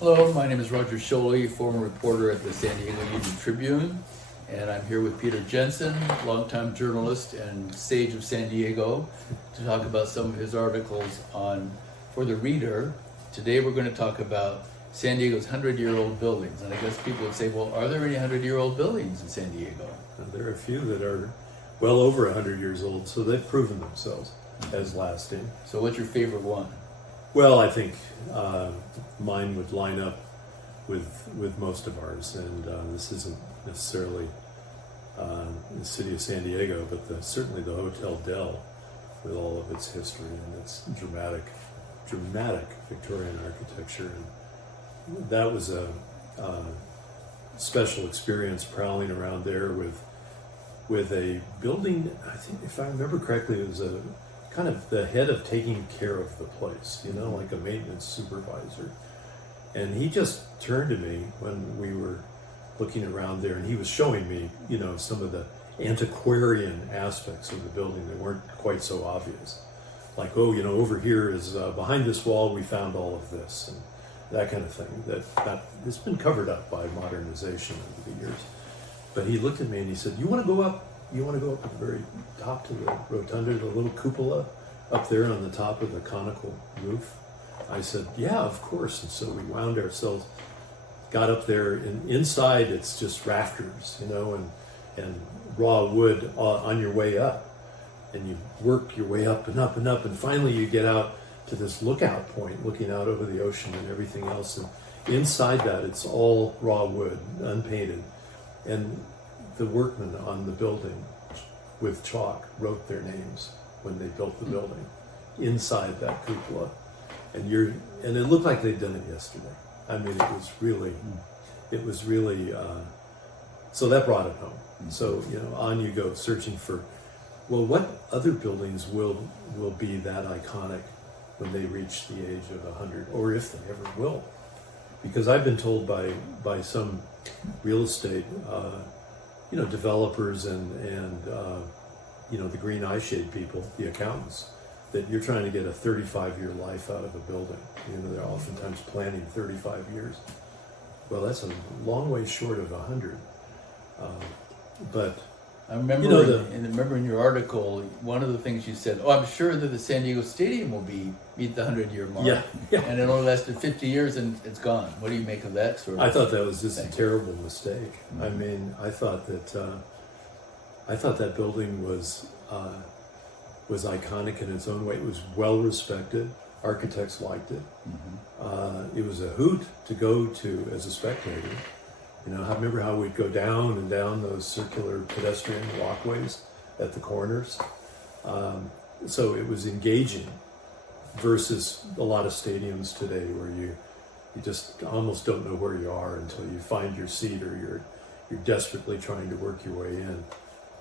Hello, my name is Roger Scholey, former reporter at the San Diego Union Tribune, and I'm here with Peter Jensen, longtime journalist and sage of San Diego, to talk about some of his articles on For the Reader. Today we're going to talk about San Diego's 100-year-old buildings, and I guess people would say, well, are there any 100-year-old buildings in San Diego? There are a few that are well over 100 years old, so they've proven themselves as lasting. So what's your favorite one? Well, I think mine would line up with most of ours, and this isn't necessarily the city of San Diego, but certainly the Hotel del, with all of its history and its dramatic Victorian architecture. And that was a special experience prowling around there with a building. I think, if I remember correctly, it was a kind of the head of taking care of the place, you know, like a maintenance supervisor. And he just turned to me when we were looking around there, and he was showing me, you know, some of the antiquarian aspects of the building that weren't quite so obvious. Like, oh, you know, over here is behind this wall we found all of this, and that kind of thing. That it's been covered up by modernization over the years. But he looked at me and he said, You want to go up at the very top to the rotunda, the little cupola up there on the top of the conical roof? I said, yeah, of course. And so we wound ourselves, got up there, and inside it's just rafters, you know, and raw wood on your way up. And you work your way up and up and up, and finally you get out to this lookout point, looking out over the ocean and everything else. And inside that, it's all raw wood, unpainted. And the workmen on the building with chalk wrote their names when they built the building inside that cupola. And it looked like they'd done it yesterday. I mean, it was really, so that brought it home. So, you know, on you go searching for, well, what other buildings will be that iconic when they reach the age of 100, or if they ever will? Because I've been told by some real estate, you know, developers and you know, the green eyeshade people, the accountants, that you're trying to get a 35-year life out of a building. You know, they're oftentimes planning 35 years. Well, that's a long way short of 100. But I remember, you know, remember in your article, one of the things you said, I'm sure that the San Diego Stadium will meet the 100-year mark. Yeah. And it only lasted 50 years and it's gone. What do you make of that sort of I thought that was just thing? a terrible mistake. Mm-hmm. I mean, I thought that building was iconic in its own way. It was well respected. Architects liked it. Mm-hmm. It was a hoot to go to as a spectator. You know, I remember how we'd go down and down those circular pedestrian walkways at the corners. So it was engaging versus a lot of stadiums today where you just almost don't know where you are until you find your seat, or you're desperately trying to work your way in.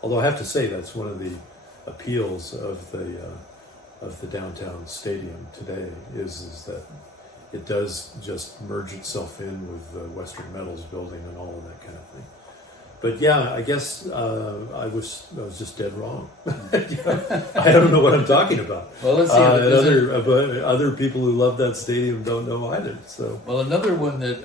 Although I have to say that's one of the appeals of the downtown stadium today is that it does just merge itself in with the Western Metals building and all of that kind of thing. But yeah, I guess I was just dead wrong. I don't know what I'm talking about. Well, let's see. But other people who love that stadium don't know either. So, well, another one that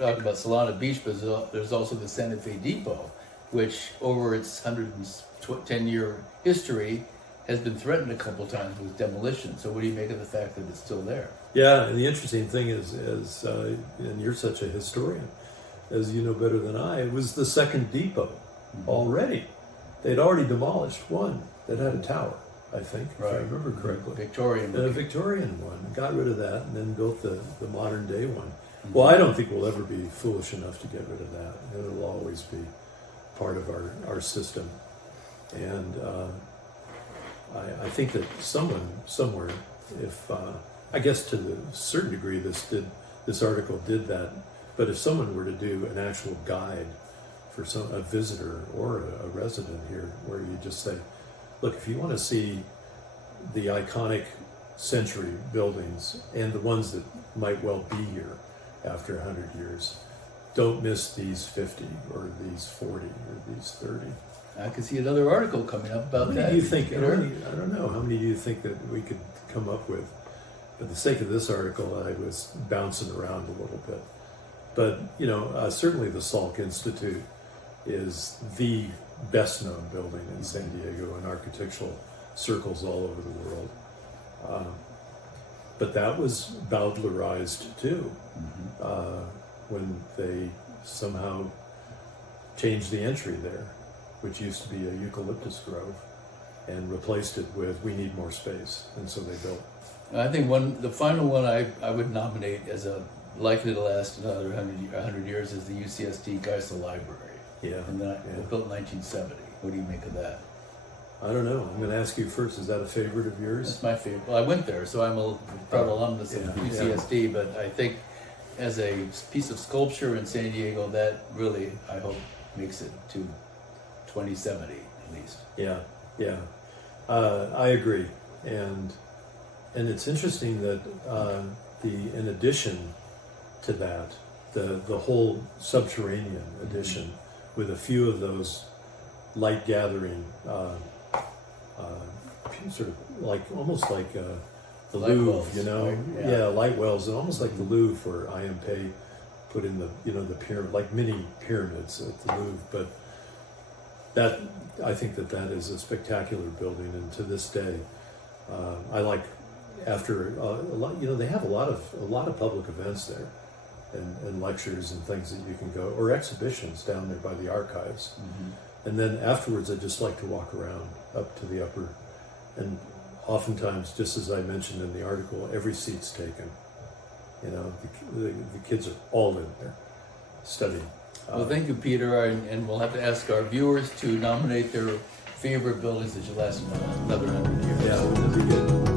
talked about Solana Beach, but there's also the Santa Fe Depot, which over its 110-year history has been threatened a couple times with demolition. So what do you make of the fact that it's still there? Yeah, and the interesting thing is and you're such a historian, as you know better than I, it was the second depot already. They'd already demolished one that had a tower, I think, if I remember correctly. Victorian one. Got rid of that and then built the modern day one. Well, I don't think we'll ever be foolish enough to get rid of that. It'll always be part of our system. And I think that someone somewhere, if I guess to a certain degree this article did that, but if someone were to do an actual guide for a visitor or a resident here, where you just say, look, if you want to see the iconic century buildings and the ones that might well be here after 100 years, don't miss these 50 or these 40 or these 30. I could see another article coming up about that. Do you think? I don't know. How many do you think that we could come up with for the sake of this article, I was bouncing around a little bit. But, certainly the Salk Institute is the best known building in San Diego in architectural circles all over the world. But that was Bowdlerized too, when they somehow changed the entry there, which used to be a eucalyptus grove, and replaced it with, we need more space, and so they built. I think the final one I would nominate as a likely to last another 100 years is the UCSD Library. Yeah. And that was built in 1970. What do you make of that? I don't know. I'm going to ask you first. Is that a favorite of yours? That's my favorite. Well, I went there, so I'm a proud alumnus of UCSD, but I think as a piece of sculpture in San Diego, that really, I hope, makes it to 2070 at least. Yeah, yeah. I agree. And it's interesting that in addition to that, the whole subterranean addition with a few of those light gathering sort of like almost like the Light Louvre, wells, right? Yeah, light wells, and almost like the Louvre where IMP put in the the pyramid, like mini pyramids at the Louvre. But that, I think that is a spectacular building, and to this day, I like after a lot. They have a lot of public events there, and lectures and things that you can go, or exhibitions down there by the archives. And then afterwards, I just like to walk around up to the upper, and oftentimes, just as I mentioned in the article, every seat's taken. The kids are all in there studying. Well, thank you, Peter, and we'll have to ask our viewers to nominate their favorite buildings that should last another 100 years. Yeah, wouldn't it be good?